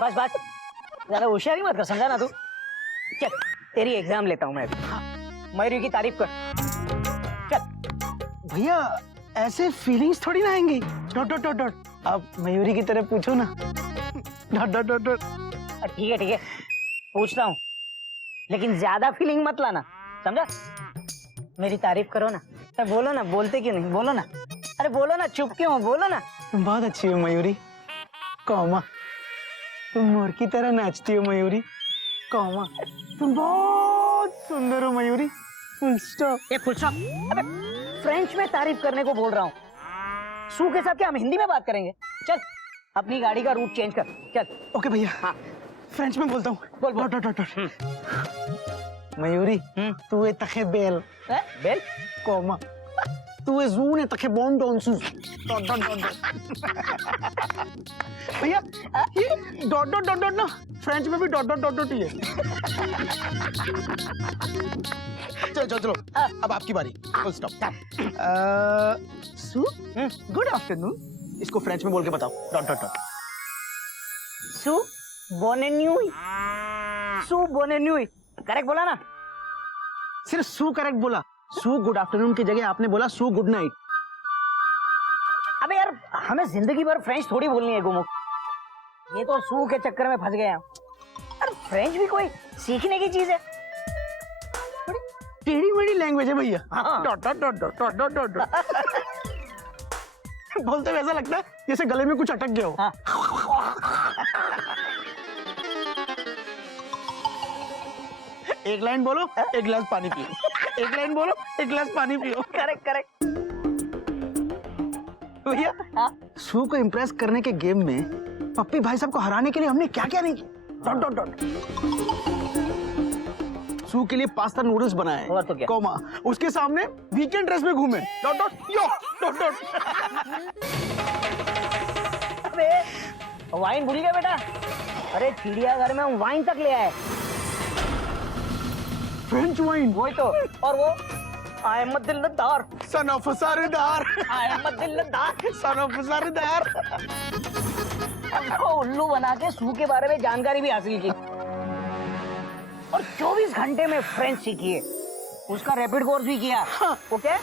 बस बस, ज्यादा होशियारी मत कर, समझा ना तू। चल तेरी एग्जाम लेता हूँ मैं। मयूरी की तारीफ कर। चल। भैया ऐसे फीलिंग्स थोड़ी ना आएंगी। डॉट डॉट डॉट डॉट, आप मयूरी की तरह पूछो ना। Dot dot dot dot. ठीक है पूछता हूँ, लेकिन ज्यादा फीलिंग मत लाना, समझा। मेरी तारीफ करो ना। अरे बोलो ना, बोलते क्यों नहीं, बोलो ना। अरे बोलो ना, चुप क्यों हो, बोलो ना। तुम बहुत अच्छी हो मयूरी, कौमा। तुम मोर की तरह नाचती हो मयूरी, कौमा। तुम बहुत सुंदर हो मयूरी, फुल स्टॉप। ये फुल स्टॉप। अबे फ्रेंच में तारीफ करने को बोल रहा हूँ। सू के साथ क्या हम हिंदी में बात करेंगे? चल अपनी गाड़ी का रूट चेंज कर, चल। ओके भैया। हाँ फ्रेंच में बोलता हूँ। बोल बोल। Dot dot dot. मयूरी तू है तखे बेल बेल, कौमा। तू है जून है तखे बॉन्ड ऑनसूस। Dot dot dot dot. भैया ये डॉट डॉट डॉट डॉट ना फ्रेंच में भी डॉट डॉट डॉट डॉट ही है। चलो चलो चलो, अब आपकी बारी। Full stop. So good afternoon, इसको फ्रेंच में बोल के बताओ। Dot dot dot. सू बोने न्यूई, सू बोने न्यूई, करेक्ट बोला ना? सिर्फ सू करेक्ट बोला। सू गुड आफ्टरनून की जगह आपने बोला सू गुड नाइट। अबे यार हमें जिंदगी भर फ्रेंच थोड़ी बोलनी है गुमो, ये तो सू के चक्कर में फंस गए हैं। अरे फ्रेंच भी कोई सीखने की चीज है। बड़ी टेढ़ी मेढ़ी लैंग्वेज है भैया। हाँ। Dot dot dot dot dot dot dot dot. बोलते हुए ऐसा लगता है जैसे गले में कुछ अटक गया हो। हाँ। एक लाइन बोलो, एक गिलास पानी पियो। एक लाइन बोलो, एक गिलास पानी पियो। Correct correct. भैया हाँ? सू को इम्प्रेस करने के गेम में पप्पी भाई साहब को हराने के लिए हमने क्या क्या नहीं किया। Dot dot dot. सू के लिए पास्ता नूडल्स बनाए, और तो क्या? कॉमा। उसके सामने वीकेंड ड्रेस में घूमे। डॉट डॉट यो डॉट डॉट। अबे वाइन भूल गया बेटा? अरे चिड़ियाघर में हम वाइन तक ले आए, फ्रेंच वाइन। वही तो। और वो आई am dildar, son of Sardar. I am dildar, son of सरदार। हमको उल्लू बना के सू के बारे में जानकारी भी हासिल की और 24 घंटे में फ्रेंच सीखी है। उसका रैपिड कोर्स भी किया। ओके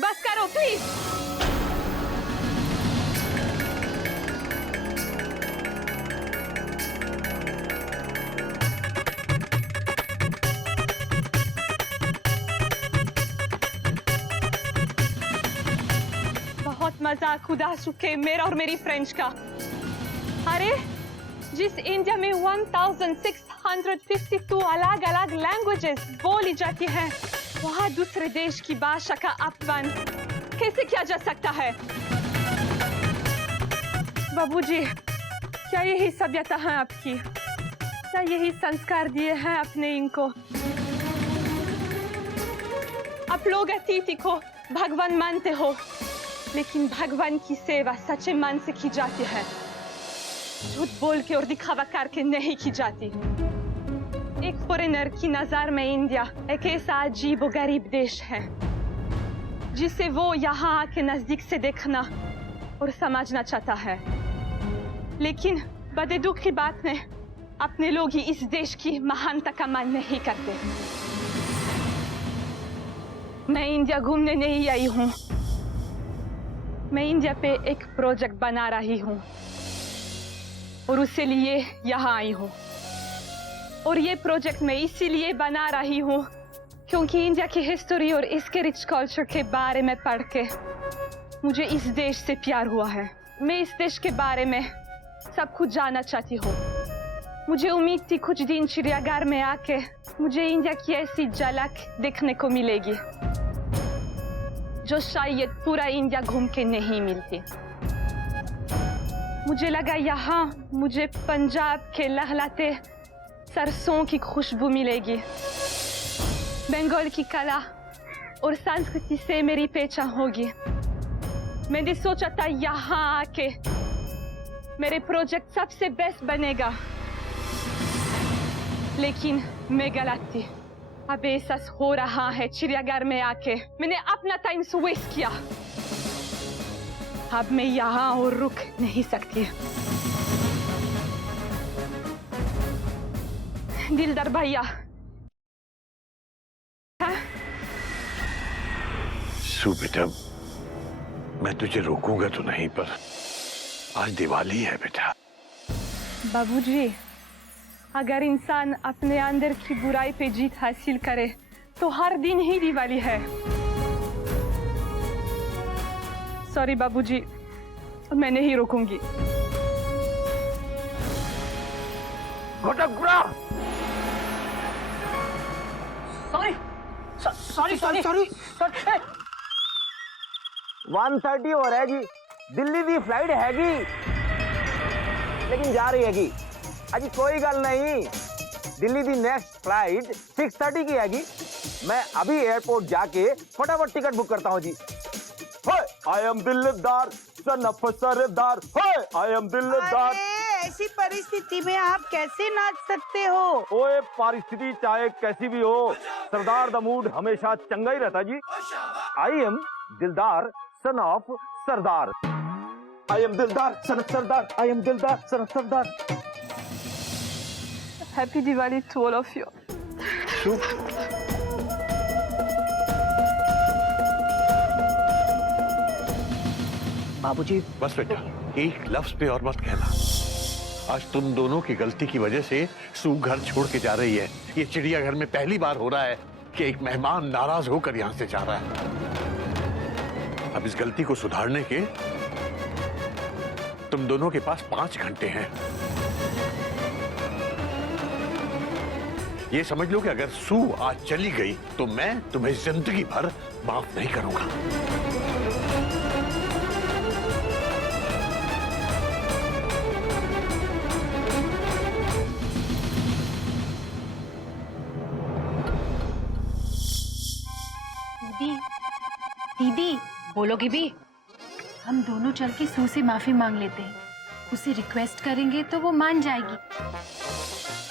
बस करो प्लीज। बहुत मजाक उड़ा चुके मेरा और मेरी फ्रेंच का। अरे जिस इंडिया में 1652 अलग अलग लैंग्वेजेस बोली जाती हैं, वहाँ दूसरे देश की भाषा का अपमान कैसे किया जा सकता है? बाबूजी, क्या यही सभ्यता है आपकी? क्या यही संस्कार दिए हैं अपने इनको? आप लोग अतिथि को भगवान मानते हो, लेकिन भगवान की सेवा सच्चे मन से की जाती है, झूठ बोल के और दिखावा करके नहीं की जाती। एक फॉरेनर की नजर में इंडिया एक ऐसा अजीब और गरीब देश है जिसे वो यहाँ आके नजदीक से देखना और समझना चाहता है, लेकिन बड़े दुख की बात है अपने लोग ही इस देश की महानता का मान नहीं करते। मैं इंडिया घूमने नहीं आई हूँ, मैं इंडिया पे एक प्रोजेक्ट बना रही हूँ और उसके लिए यहाँ आई हूँ। और ये प्रोजेक्ट मैं इसीलिए बना रही हूँ क्योंकि इंडिया की हिस्ट्री और इसके रिच कल्चर के बारे में पढ़ के मुझे इस देश से प्यार हुआ है। मैं इस देश के बारे में सब कुछ जानना चाहती हूँ। मुझे उम्मीद थी कुछ दिन चिड़ियाघर में आके मुझे इंडिया की ऐसी झलक देखने को मिलेगी जो शायद पूरा इंडिया घूम के नहीं मिलती। मुझे लगा यहाँ मुझे पंजाब के लहलहाते सरसों की खुशबू मिलेगी, बंगाल की कला और संस्कृति से मेरी पहचान होगी। मैंने सोचा था यहाँ आके मेरे प्रोजेक्ट सबसे बेस्ट बनेगा, लेकिन मैं गलत थी। अब एहसास हो रहा है चिड़ियाघर में आके मैंने अपना टाइम वेस्ट किया। अब मैं यहाँ और रुक नहीं सकती। दिलदार भैया, सू बेटा, मैं तुझे रोकूंगा तो नहीं, पर आज दिवाली है बेटा। बाबूजी, अगर इंसान अपने अंदर की बुराई पे जीत हासिल करे तो हर दिन ही दिवाली है। सॉरी बाबूजी, मैं नहीं रोकूंगी। सॉरी सॉरी सॉरी 1:30 हो रहा है जी, दिल्ली दी फ्लाइट हैगी, लेकिन जा रही हैगी। अजी कोई गल नहीं, दिल्ली दी नेक्स्ट फ्लाइट 6:30 की हैगी। मैं अभी एयरपोर्ट जाके फटाफट टिकट बुक करता हूँ जी। आई am dildar son of Sardar, I am दिलदार। ऐसी परिस्थिति में आप कैसे नाच सकते हो? ओए परिस्थिति चाहे कैसी भी हो, सरदार द मूड हमेशा चंगा ही रहता जी। आई am dildar son of Sardar, I am dildar son of Sardar, I am dildar son of Sardar. Happy Diwali to all of you. बाबूजी, बस बेटा, एक लफ्ज पे और मत कहना। आज तुम दोनों की गलती की वजह से सू घर छोड़ के जा रही है। ये चिड़ियाघर में पहली बार हो रहा है कि एक मेहमान नाराज होकर यहाँ से जा रहा है। अब इस गलती को सुधारने के तुम दोनों के पास 5 घंटे हैं। ये समझ लो कि अगर सू आज चली गई तो मैं तुम्हें जिंदगी भर माफ नहीं करूंगा। दीदी, दीदी बोलोगी भी? हम दोनों चल के सू से माफी मांग लेते हैं। उसे रिक्वेस्ट करेंगे तो वो मान जाएगी।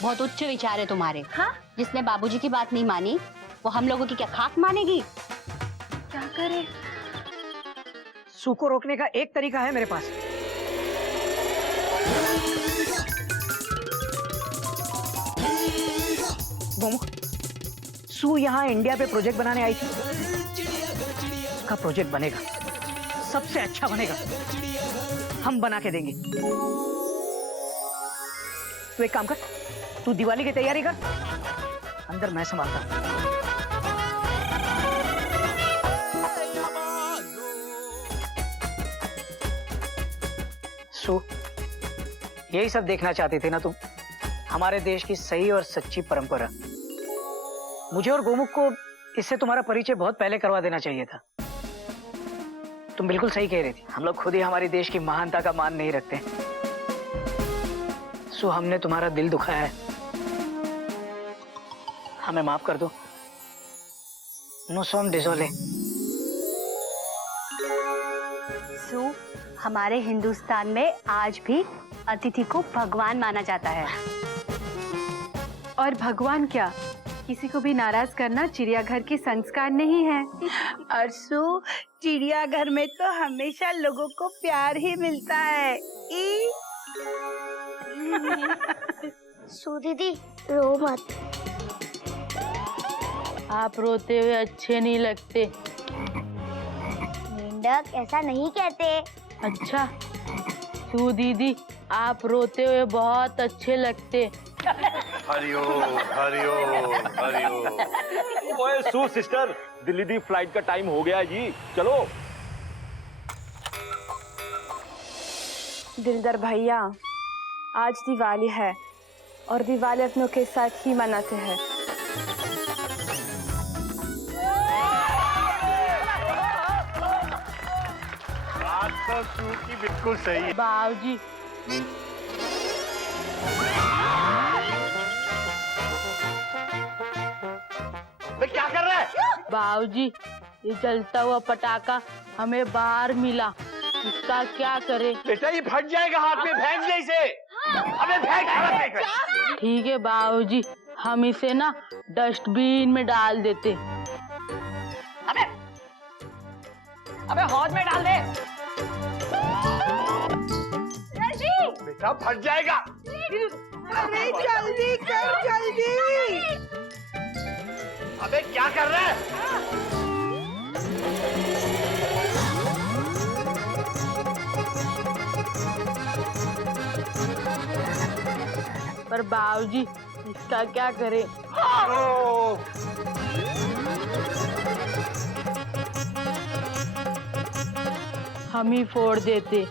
बहुत उच्च विचार है तुम्हारे। हाँ? जिसने बाबूजी की बात नहीं मानी वो हम लोगों की क्या खाक मानेगी? क्या करे? सू को रोकने का एक तरीका है मेरे पास। गोमू, सू यहाँ इंडिया पे प्रोजेक्ट बनाने आई थी। उसका प्रोजेक्ट बनेगा, सबसे अच्छा बनेगा, हम बना के देंगे। तू एक काम कर, तू दिवाली की तैयारी कर, अंदर मैं संभालता हूं। सू, यही सब देखना चाहते थे ना तुम? हमारे देश की सही और सच्ची परंपरा। मुझे और गोमुख को इससे तुम्हारा परिचय बहुत पहले करवा देना चाहिए था। तुम बिल्कुल सही कह रही थी, हम लोग खुद ही हमारे देश की महानता का मान नहीं रखते। सो हमने तुम्हारा दिल दुखाया है, हमें माफ कर दो। नो सोम डिसोले। सू, हमारे हिंदुस्तान में आज भी अतिथि को भगवान माना जाता है। और भगवान क्या, किसी को भी नाराज करना चिड़ियाघर के संस्कार नहीं है। अर्सू, चिड़ियाघर में तो हमेशा लोगों को प्यार ही मिलता है। सू दीदी, रो मत। आप रोते हुए अच्छे नहीं लगते। मेंढक ऐसा नहीं कहते। अच्छा, सू दीदी, आप रोते हुए बहुत अच्छे लगते। हरिओम हरिओम हरिओम। ओए सू सिस्टर, दिल्ली दी फ्लाइट का टाइम हो गया है जी, चलो। दिलदार भैया, आज दिवाली है और दिवाली अपनों के साथ ही मनाते हैं। बात तो सू की बिल्कुल सही है। बाबूजी, क्या कर रहा है? बाबूजी, ये जलता हुआ पटाखा हमें बाहर मिला, इसका क्या करे? बेटा ये फट जाएगा हाथ में, फेंक दे इसे। अबे फेंक। ठीक है बाबूजी, हम इसे ना डस्टबिन में डाल देते। अबे हौद में डाल दे। सब फट जाएगा। अरे जल्दी कर जल्दी। अबे क्या कर रहा है? पर बाबूजी इसका क्या करें? हम ही फोड़ देते।